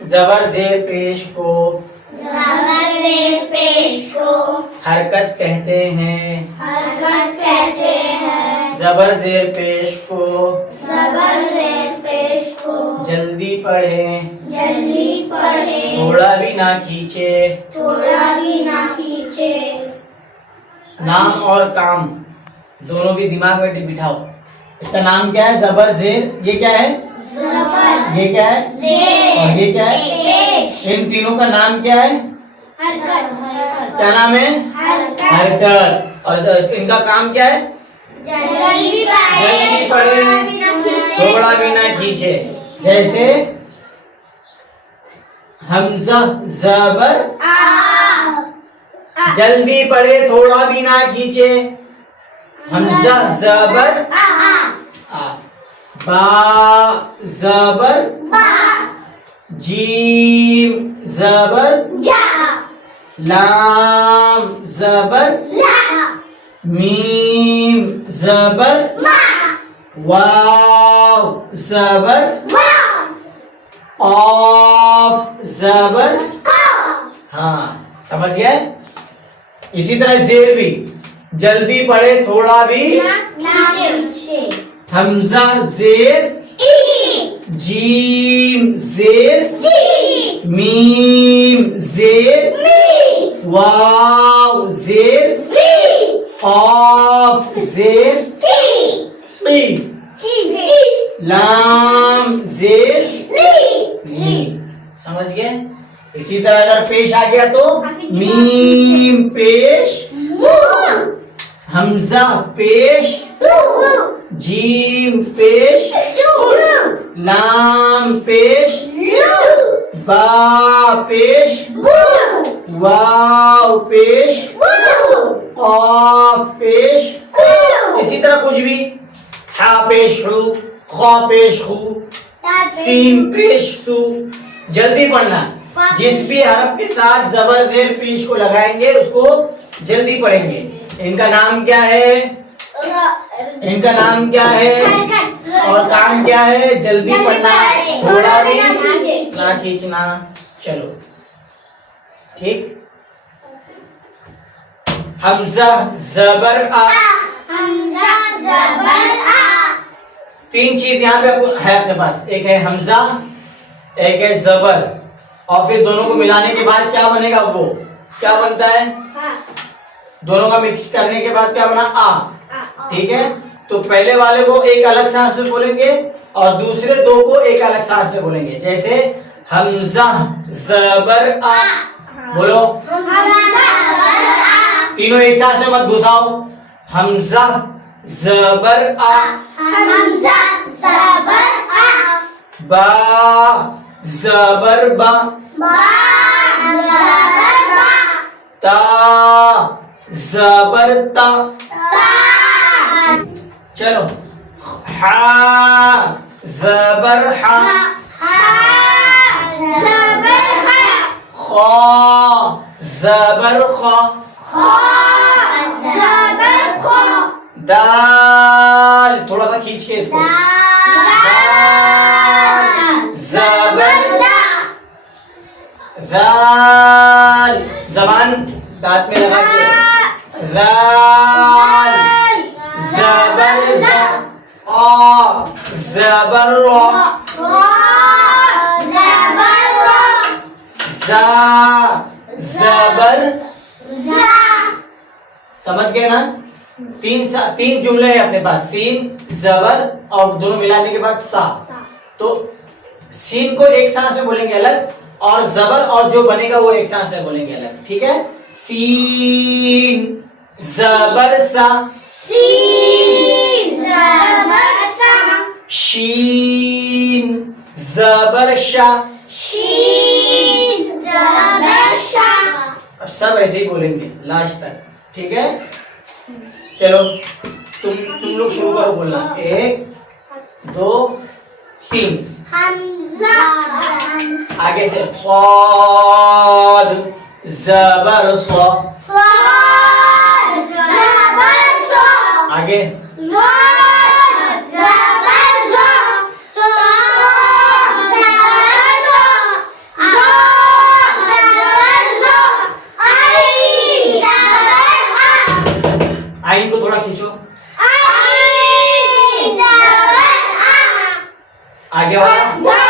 जबर जेर पेश को हरकत कहते हैं। जबर जेर पेश को जल्दी पढ़े थोड़ा भी ना खींचे। नाम और काम दोनों भी दिमाग में बिठाओ। इसका नाम क्या है? जबर जेर। ये क्या है? ये क्या है? और ये क्या है? इन तीनों का नाम क्या है? क्या नाम है? हरकत। और इनका काम क्या है? जल्दी पढ़े थोड़ा भी ना खींचे। जैसे हमजा जबर जल्दी पढ़े थोड़ा भी ना खींचे। हमजा जबर बा जबर जीम जबर लाम जबर मीम जबर वाव जबर ऑफ जबर। हाँ, समझ गए? इसी तरह जेर भी जल्दी पढ़े थोड़ा भी। हमजा जेर जीम जेर मीम जेर वाव जेर ऑफ जेर लाम जेर ली। समझ गए? इसी तरह अगर पेश आ गया तो मीम पेश हमजा पेश जीम पेश लाम पेश बा पेश वाव पेश ऑफ पेश। इसी तरह कुछ भी हा पेश हु खा पेश हु सीन पेश सु। जल्दी पढ़ना। जिस भी हरफ के साथ जबर जेर पेश को लगाएंगे उसको जल्दी पढ़ेंगे। इनका नाम क्या है? इनका नाम क्या है? और काम क्या है? जल्दी पढ़ना थोड़ा भी ना खींचना। चलो ठीक। हमजा जबर आ। तीन चीज यहाँ पे आपको है अपने पास। एक है हमजा, एक है जबर, और फिर दोनों को मिलाने के बाद क्या बनेगा? वो क्या बनता है? दोनों का मिक्स करने के बाद क्या बना? आ। ठीक है, तो पहले वाले को एक अलग सांस में बोलेंगे और दूसरे दो को एक अलग सांस में बोलेंगे। जैसे हमजा जबर आ, बोलो। तीनों एक साथ में मत घुसाओ। हमजा जबर आ, बा जबर बा, ता जबर ता। चलो हा जबर हा, खा जबर खा, दाल। थोड़ा सा खींच के इसको। दाल जबान दांत में लगा के। दाल जबर दा, आ जबर रा, जा जबर जा। समझ गए ना? तीन जुमले हैं अपने पास, सीन जबर और दोनों मिलाने के बाद सा। तो सीन को एक सांस में बोलेंगे अलग, और जबर और जो बनेगा वो एक सांस में बोलेंगे अलग। ठीक है? सीन जबर सा, शीन जबर शा। अब सब ऐसे ही बोलेंगे लास्ट तक। ठीक है? चलो तुम लोग शुरू करो बोलना। 1 2 3। आगे से स्वाद जबर स्वा, आगे गा